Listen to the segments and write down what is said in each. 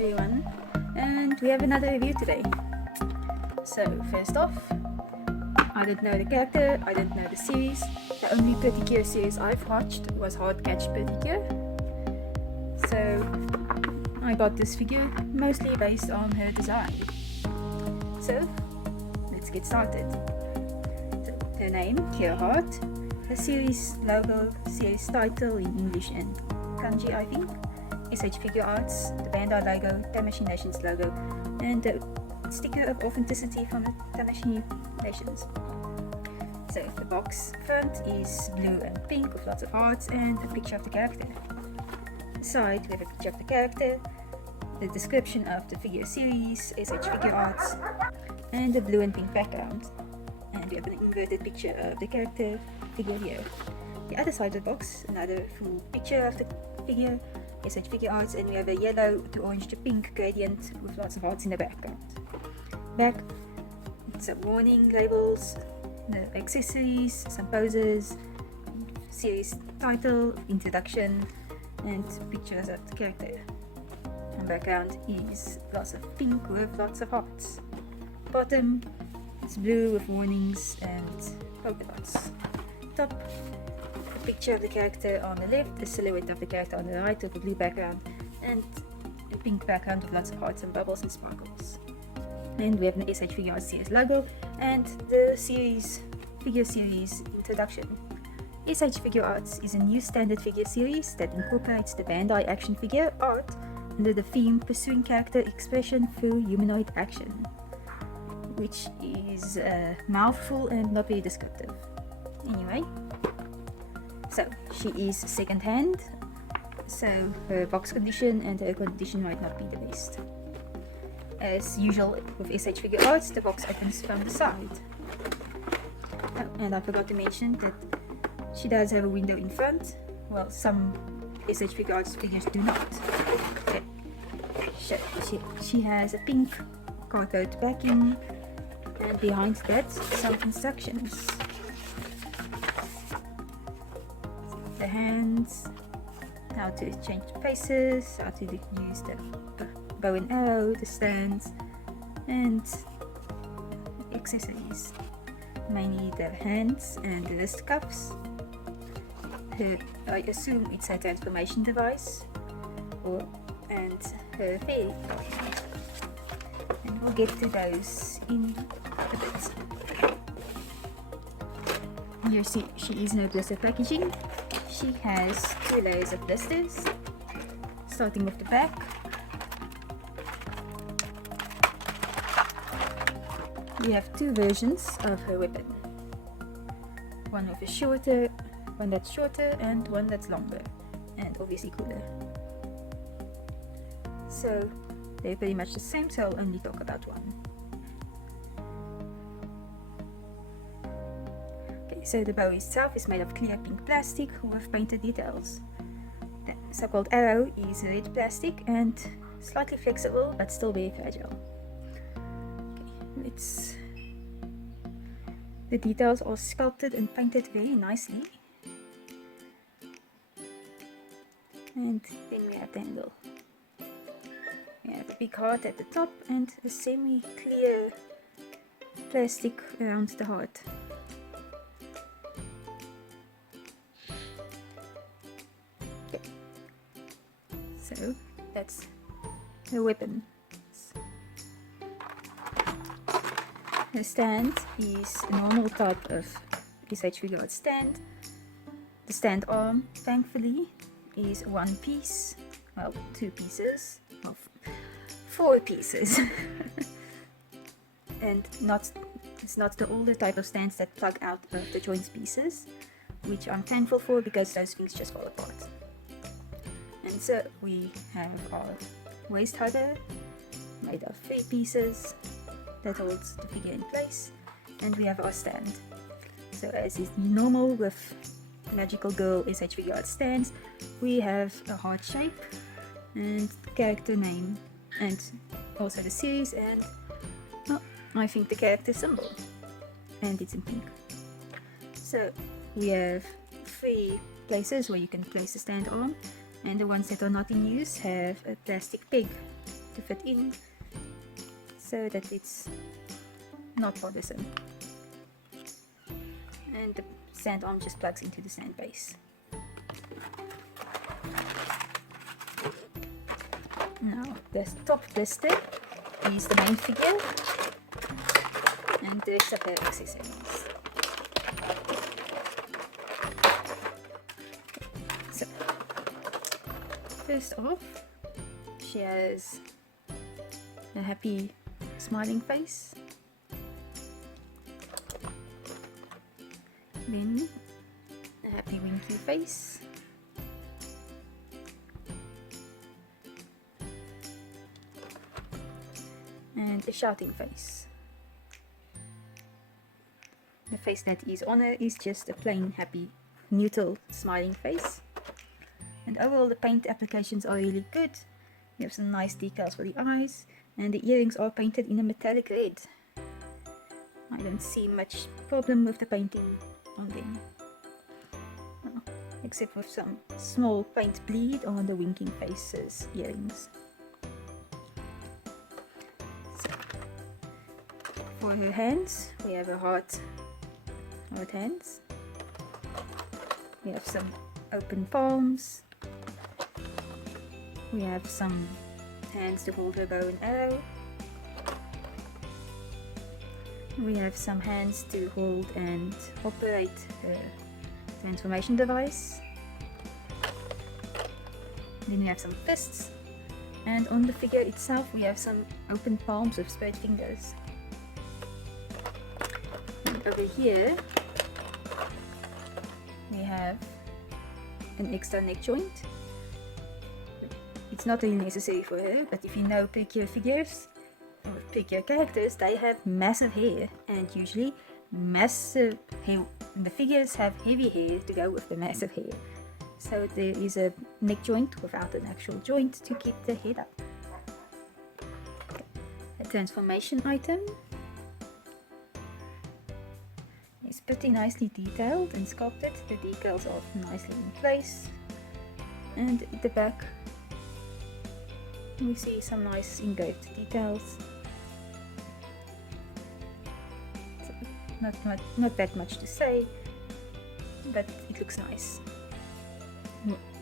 everyone, and we have another review today. So first off, I didn't know the character, I didn't know the series. The only Pretty Cure series I've watched was Hard Catch Pretty Cure. So I got this figure mostly based on her design. So let's get started. So, her name, Cure Heart, the series logo, series title in English and kanji I think, S.H.Figuarts, the Bandai logo, Tamashii Nations logo, and the sticker of authenticity from the Tamashii Nations. So the box front is blue and pink with lots of hearts and a picture of the character. The side we have a picture of the character, the description of the figure series, S.H.Figuarts, and the blue and pink background. And we have an inverted picture of the character figure here. The other side of the box, another full picture of the figure, S.H.Figuarts, and we have a yellow to orange to pink gradient with lots of hearts in the background. Back, some warning labels, the accessories, some poses, series title, introduction, and pictures of the character. And background is lots of pink with lots of hearts. Bottom, it's blue with warnings and polka dots. Top, a picture of the character on the left, a silhouette of the character on the right with a blue background, and a pink background with lots of hearts and bubbles and sparkles. And we have an S.H.Figuarts series logo and the series figure series introduction. S.H.Figuarts is a new standard figure series that incorporates the Bandai action figure art under the theme Pursuing Character Expression Through Humanoid Action, which is a mouthful and not very descriptive. Anyway, so she is second hand, so her box condition and her condition might not be the best. As usual with S.H.Figuarts, the box opens from the side. Oh, and I forgot to mention that she does have a window in front. Well, some S.H.Figuarts figures do not. Okay. She has a pink cardboard backing, and behind that some instructions. The hands, how to change the faces, how to use the bow and arrow, the stands, and accessories. Mainly the hands and the wrist cuffs. I assume it's her transformation device, and her fairy cloth. And we'll get to those in a bit. Here she is in her blister packaging. She has 2 layers of blisters, starting with the back. We have 2 versions of her weapon. One that's shorter and one that's longer, and obviously cooler. So they're pretty much the same, so I'll only talk about one. Okay, so the bow itself is made of clear pink plastic with painted details. The so-called arrow is red plastic and slightly flexible but still very fragile. The details are sculpted and painted very nicely. And then we have the handle. We have a big heart at the top and a semi-clear plastic around the heart. Okay. So that's the weapon. The stand is a normal type of S.H.Figuarts stand. The stand arm, thankfully, is 1 piece, well, 2 pieces, well, 4 pieces. And it's not the older type of stands that plug out of the joint pieces, which I'm thankful for because those things just fall apart. And so we have our waist hugger made of 3 pieces that holds the figure in place, and we have our stand. So as is normal with Magical Girl S.H.Figuarts stands, we have a heart shape and character name, and also the series, and well, I think the character symbol, and it's in pink. So we have 3 places where you can place the stand arm, and the ones that are not in use have a plastic peg to fit in so that it's not bothersome. And the sand arm just plugs into the sand base. Now the top blister is the main figure and the rest of her accessories. So first off, she has a happy smiling face, then a happy winky face, and a shouting face. The face that is on her is just a plain happy neutral smiling face. And overall the paint applications are really good. You have some nice decals for the eyes, and the earrings are painted in a metallic red. I don't see much problem with the painting on them, except for some small paint bleed on the winking faces earrings. So, for her hands, we have a heart hands. We have some open palms. We have some hands to hold her bow and arrow. We have some hands to hold and operate her transformation device. Then we have some fists, and on the figure itself we have some open palms with spread fingers. And over here we have an extra neck joint. It's not really necessary for her, but if you know Precure figures or Precure characters, they have massive hair, and usually massive hair. The figures have heavy hair to go with the massive hair. So there is a neck joint without an actual joint to keep the head up. Okay. A transformation item. It's pretty nicely detailed and sculpted. The decals are nicely in place. And at the back we see some nice engraved details. So not that much to say, but it looks nice.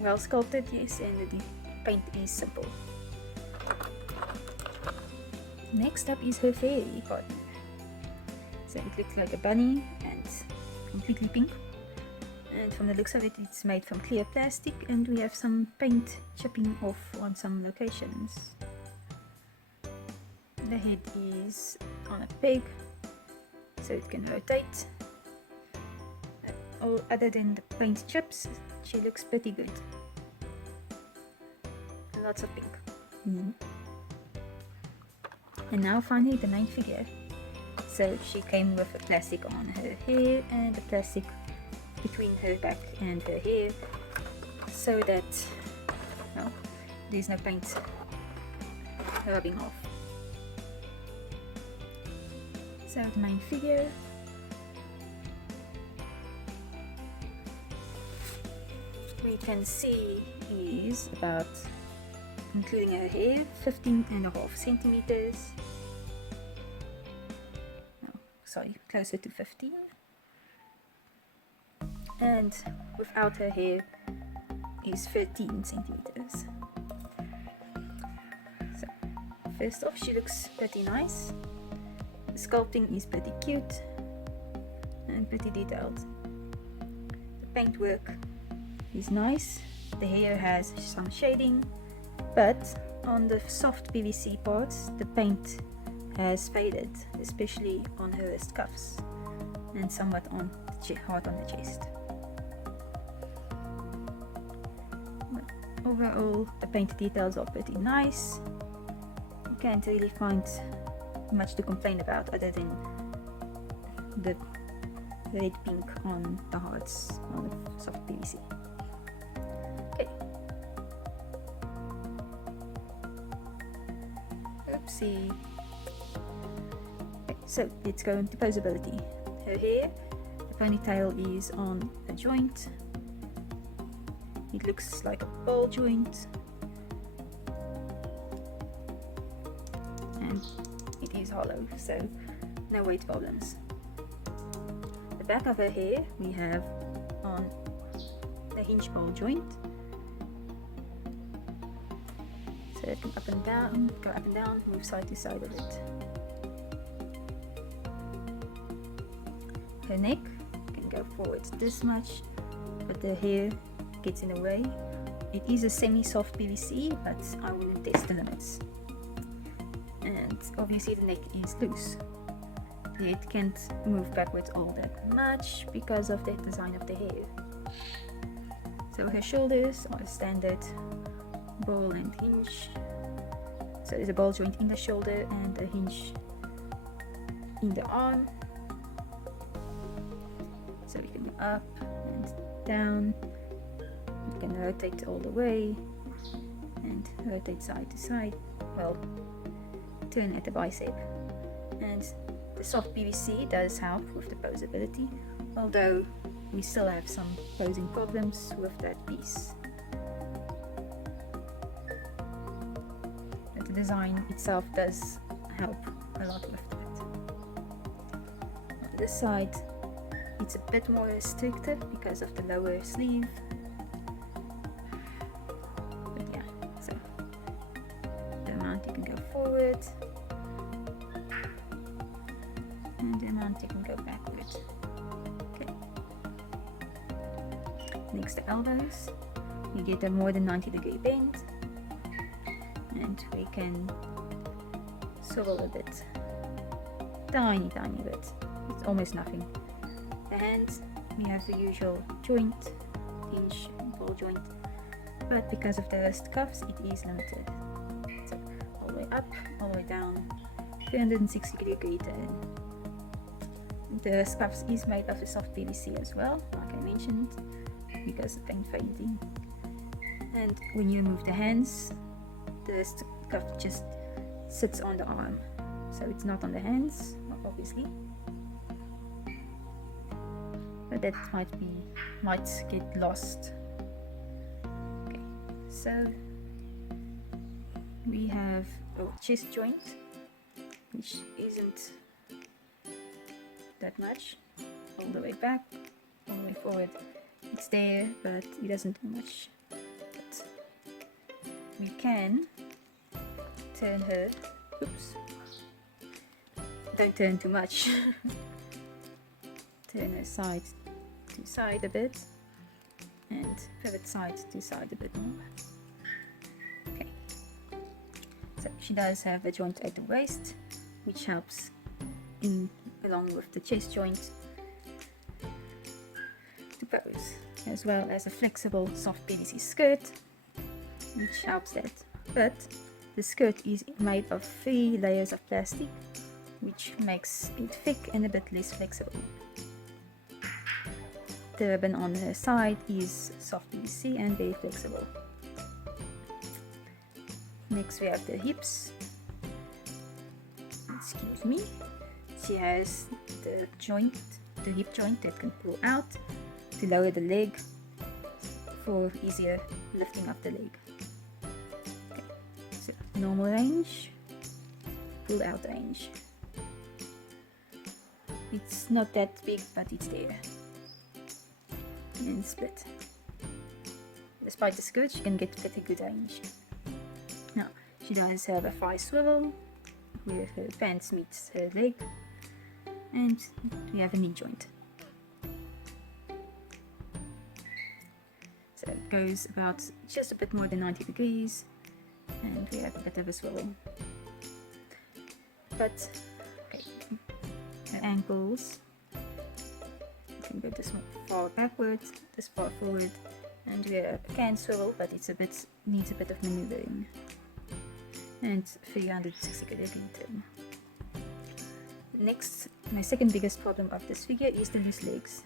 Well sculpted, yes, and the paint is simple. Next up is her fairy partner. So it looks like a bunny and completely pink. And from the looks of it, it's made from clear plastic, and we have some paint chipping off on some locations. The head is on a peg, so it can rotate. Other than the paint chips, she looks pretty good. And lots of pink. And now finally the main figure. So she came with a plastic on her hair and a plastic between her back and her hair, so that there's no paint rubbing off. So the main figure. We can see is about, including her hair, 15.5 centimeters. No, sorry, closer to 15. And without her hair is 13 centimeters. So first off, she looks pretty nice. The sculpting is pretty cute and pretty detailed. The paintwork is nice. The hair has some shading, but on the soft PVC parts the paint has faded, especially on her wrist cuffs and somewhat on the heart on the chest. Overall, the paint details are pretty nice. You can't really find much to complain about other than the red pink on the hearts on the soft PVC. Okay. Oopsie. Okay, so let's go into posability. Her hair, the ponytail is on a joint. It looks like a ball joint. and it is hollow, so no weight problems. The back of her hair we have on the hinge ball joint, so it can up and down, go up and down, move side to side of it. Her neck can go forward this much, but the hair gets in the way. It is a semi-soft PVC, but I wouldn't test the limits. And obviously the neck is loose. It can't move backwards all that much because of the design of the hair. So her shoulders are standard ball and hinge. So there's a ball joint in the shoulder and a hinge in the arm. So we can go up and down. You can rotate all the way and rotate side to side. Well, turn at the bicep. And the soft PVC does help with the posability, although we still have some posing problems with that piece. But the design itself does help a lot with that. On this side, it's a bit more restrictive because of the lower sleeve. But yeah, so the amount you can go forward and the amount you can go backward. Okay. Next, the elbows. You get a more than 90-degree bend, and we can swivel a bit, tiny bit. It's almost nothing. The hands, we have the usual joint, hinge, ball joint, but because of the wrist cuffs, it is limited. So all the way up, all the way down, 360-degree turn. The wrist cuffs is made of a soft PVC as well, like I mentioned, because of paint fainting. And when you move the hands, the wrist cuff just sits on the arm, so it's not on the hands, obviously. But that might get lost. Okay, so we have a chest joint, which isn't that much, all the way back, all the way forward. It's there, but it doesn't do much. But we can turn her, oops, don't turn too much. Turn her side to side a bit and pivot side to side a bit more. Okay, so she does have a joint at the waist, which helps along with the chest joint to pose, as well as a flexible soft PVC skirt, which helps that. But the skirt is made of 3 layers of plastic, which makes it thick and a bit less flexible. The ribbon on her side is soft PVC and very flexible. Next we have the hips. Excuse me. She has the hip joint that can pull out to lower the leg for easier lifting of the leg. Okay. So normal range, pull out range. It's not that big, but it's there. And split. Despite the skirt, she can get pretty good range. Now, she does have a thigh swivel where her pants meets her leg, and we have a knee joint. So it goes about just a bit more than 90 degrees, and we have a bit of a swivel. But okay, her ankles can go this far backwards, this far forward, and we can swivel, but it's needs a bit of maneuvering. And 360-degree turn. Next, my second biggest problem of this figure is the loose legs.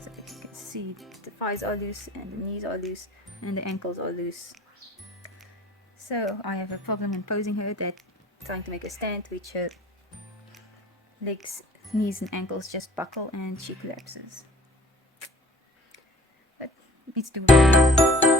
So you can see the thighs are loose, and the knees are loose, and the ankles are loose. So I have a problem when posing her, that trying to make a stand, which her legs, knees and ankles just buckle and she collapses. But it's doable.